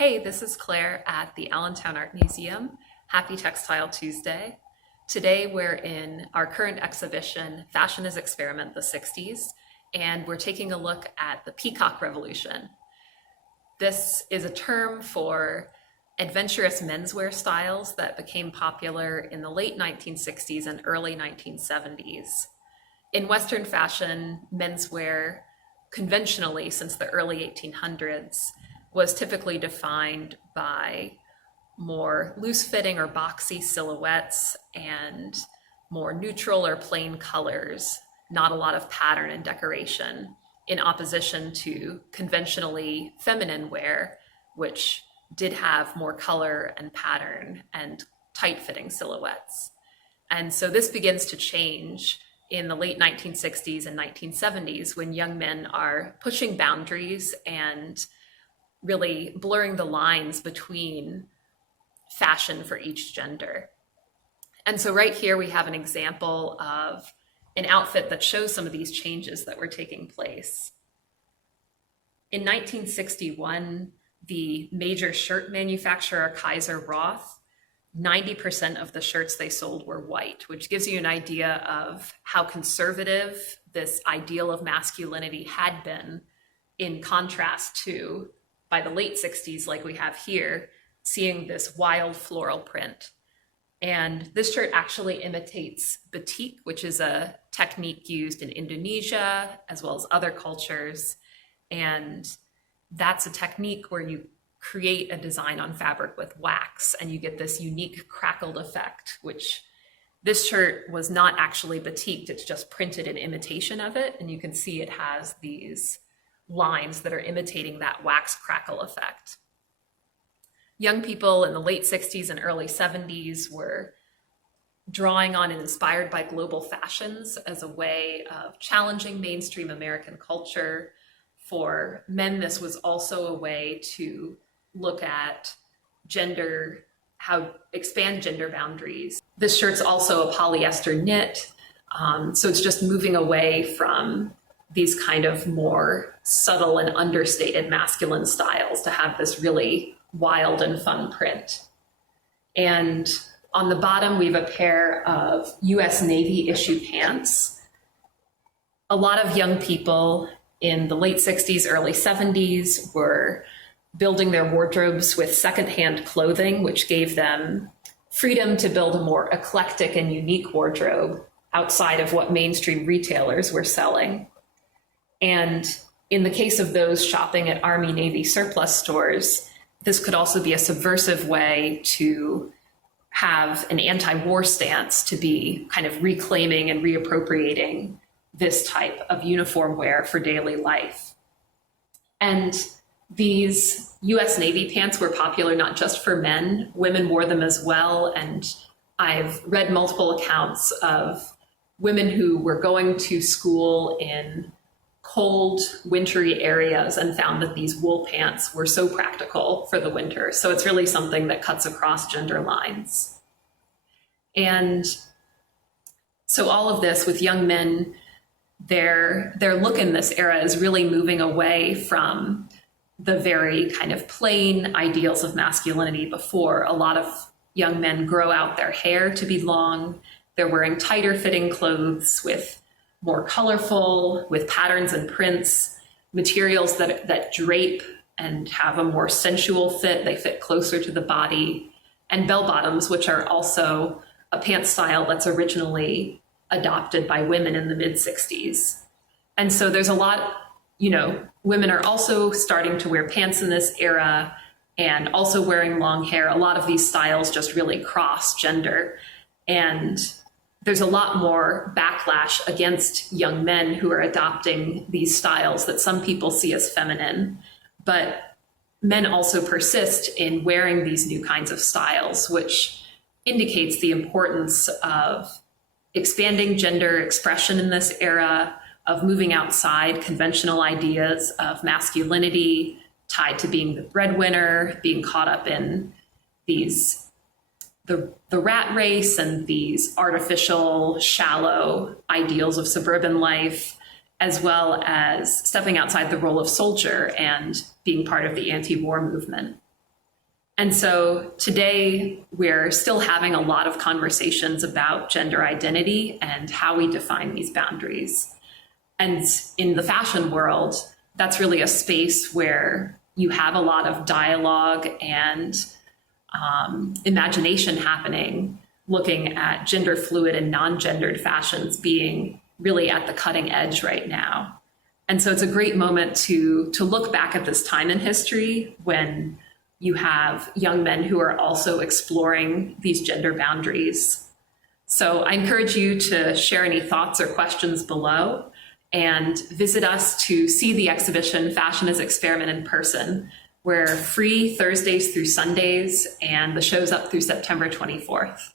Hey, this is Claire at the Allentown Art Museum. Happy Textile Tuesday. Today we're in our current exhibition, Fashion as Experiment, the 60s, and we're taking a look at the Peacock Revolution. This is a term for adventurous menswear styles that became popular in the late 1960s and early 1970s. In Western fashion, menswear conventionally since the early 1800s was typically defined by more loose-fitting or boxy silhouettes and more neutral or plain colors, not a lot of pattern and decoration, in opposition to conventionally feminine wear, which did have more color and pattern and tight-fitting silhouettes. And so this begins to change in the late 1960s and 1970s when young men are pushing boundaries and really blurring the lines between fashion for each gender. And so right here we have an example of an outfit that shows some of these changes that were taking place. In 1961, the major shirt manufacturer Kaiser Roth, 90% of the shirts they sold were white, which gives you an idea of how conservative this ideal of masculinity had been, in contrast to, by the late 60s, like we have here, seeing this wild floral print. And this shirt actually imitates batik, which is a technique used in Indonesia, as well as other cultures. And that's a technique where you create a design on fabric with wax, and you get this unique crackled effect, which this shirt was not actually batiked, it's just printed in imitation of it. And you can see it has these lines that are imitating that wax crackle effect. Young people in the late 60s and early 70s were drawing on and inspired by global fashions as a way of challenging mainstream American culture. For men, this was also a way to look at gender, how expand gender boundaries. This shirt's also a polyester knit, so it's just moving away from these kind of more subtle and understated masculine styles to have this really wild and fun print. And on the bottom, we have a pair of US Navy issue pants. A lot of young people in the late 60s, early 70s were building their wardrobes with secondhand clothing, which gave them freedom to build a more eclectic and unique wardrobe outside of what mainstream retailers were selling. And in the case of those shopping at Army Navy surplus stores, this could also be a subversive way to have an anti-war stance, to be kind of reclaiming and reappropriating this type of uniform wear for daily life. And these US Navy pants were popular not just for men, women wore them as well. And I've read multiple accounts of women who were going to school in cold, wintry areas and found that these wool pants were so practical for the winter. So it's really something that cuts across gender lines. And so all of this with young men, their look in this era is really moving away from the very kind of plain ideals of masculinity before. A lot of young men grow out their hair to be long. They're wearing tighter fitting clothes with more colorful, with patterns and prints, materials that drape and have a more sensual fit. They fit closer to the body. And bell bottoms, which are also a pant style that's originally adopted by women in the mid 60s. And so there's a lot, women are also starting to wear pants in this era and also wearing long hair. A lot of these styles just really cross gender. And there's a lot more backlash against young men who are adopting these styles that some people see as feminine, but men also persist in wearing these new kinds of styles, which indicates the importance of expanding gender expression in this era, of moving outside conventional ideas of masculinity tied to being the breadwinner, being caught up in these the rat race and these artificial, shallow ideals of suburban life, as well as stepping outside the role of soldier and being part of the anti-war movement. And so today we're still having a lot of conversations about gender identity and how we define these boundaries. And in the fashion world, that's really a space where you have a lot of dialogue and imagination happening, looking at gender fluid and non-gendered fashions being really at the cutting edge right now. And so it's a great moment to look back at this time in history when you have young men who are also exploring these gender boundaries. So I encourage you to share any thoughts or questions below and visit us to see the exhibition Fashion as Experiment in person. We're free Thursdays through Sundays, and the show's up through September 24th.